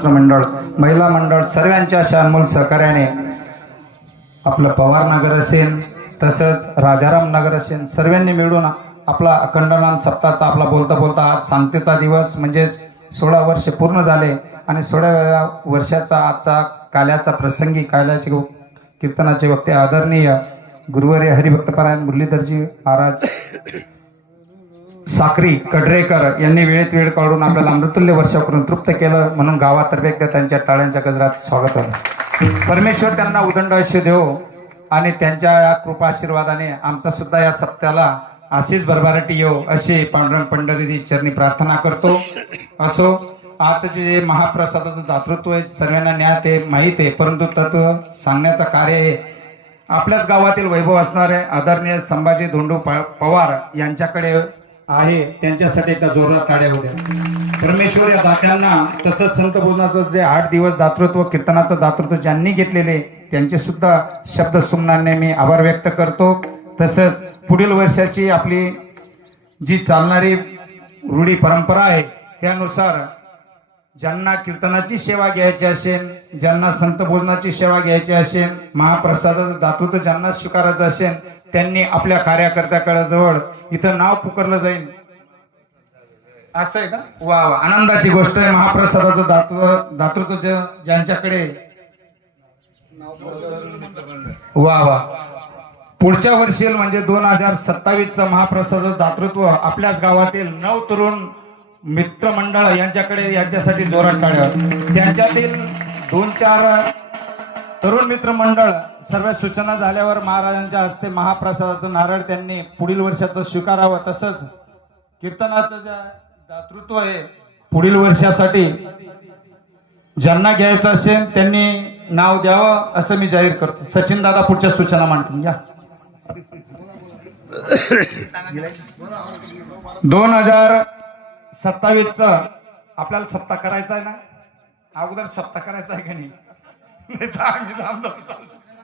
मंडळ, महिला मंडळ सर्वांच्या अशा अनमोल सहकार्याने आपलं पवार नगर असेल तसंच राजाराम नगर असेल सर्वांनी मिळून आपला अखंडनाम सप्ताहाचा आपला बोलता बोलता आज सांगतेचा दिवस म्हणजेच 16 वर्ष पूर्ण झाले आणि 16व्या वर्षाचा आजचा काल्याचा प्रसंगी काल्याचे कीर्तनाचे वक्ते आदरणीय गुरुवर्य हरिभक्तपरायण मुरलीधरजी महाराज साक्री कडरेकर यांनी वेळेत वेळ काढून आपल्याला अमृतुल्य वर्षा करून तृप्त केलं, म्हणून गावातर्फे एकदा त्यांच्या टाळ्यांच्या गजरात स्वागत आहे. परमेश्वर त्यांना उदंड आयुष्य देवो आणि त्यांच्या या कृपा आशीर्वादाने आमचा सुद्धा या सप्त्याला अशीच भरभराटी येऊ अशी पांडुरंग पंढरीची चरणी प्रार्थना करतो. असो आजचे जे महाप्रसादाचं दातृत्व आहे सर्वांना ज्ञात आहे माहीत आहे, परंतु तत्व सांगण्याचं कार्य आहे आपल्याच गावातील वैभव असणारे आदरणीय संभाजी धोंडू पवार यांच्याकडे आहे. त्यांच्यासाठी एकदा जोरदार टाळ्या होऊ द्या. परमेश्वर या दात्यांना तसंच संत बोधनाचं जे 8 दिवस दातृत्व कीर्तनाचं दातृत्व ज्यांनी घेतलेले त्यांचे सुद्धा शब्द सुमनाने मी आभार व्यक्त करतो. तसंच पुढील वर्षाची आपली जी चालणारी रूढी परंपरा आहे त्यानुसार ज्यांना कीर्तनाची सेवा घ्यायची असेल, ज्यांना संत भोजनाची सेवा घ्यायची असेल, महाप्रसादाचं दातृत्व ज्यांना स्वीकारायचं असेल त्यांनी आपल्या कार्यकर्त्याकडे जवळ इथं नाव पुकारलं जाईल. असं आहे का? वा वा, आनंदाची गोष्ट आहे. महाप्रसादाचं दातृत्व ज्यांच्याकडे वा वा पुढच्या वर्षी म्हणजे 2027चं महाप्रसादाचं दातृत्व आपल्याच गावातील 9 तरुण मित्रमंडळ यांच्याकडे यांच्यासाठी जोरात टाळ्या. त्यांच्यातील 2-4 तरुण मित्रमंडळ सर्व सूचना झाल्यावर महाराजांच्या हस्ते महाप्रसादाचं नारळ त्यांनी पुढील वर्षाचं स्वीकारावं. तसंच कीर्तनाचं जे दातृत्व आहे पुढील वर्षासाठी ज्यांना घ्यायचं असेल त्यांनी नाव द्यावं असं मी जाहीर करतो. सचिन दादा पुढच्या सूचना मांडतील. या 2027चं आपल्याला सप्ताह करायचा आहे ना, अगोदर सप्ताह करायचा आहे का नाही? आम्ही